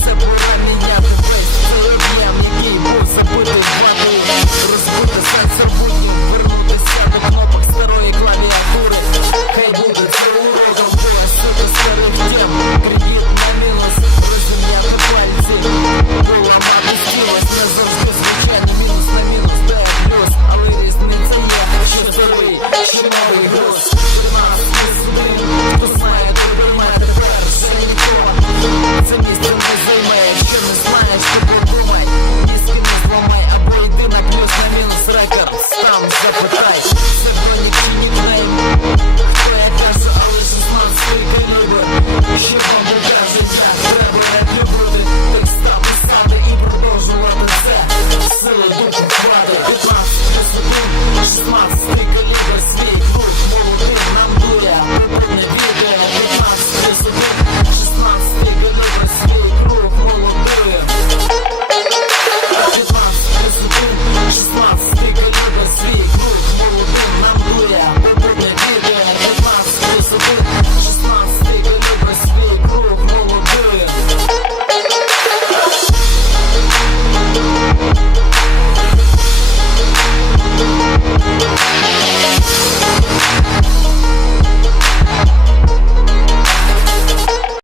Separate me, yeah.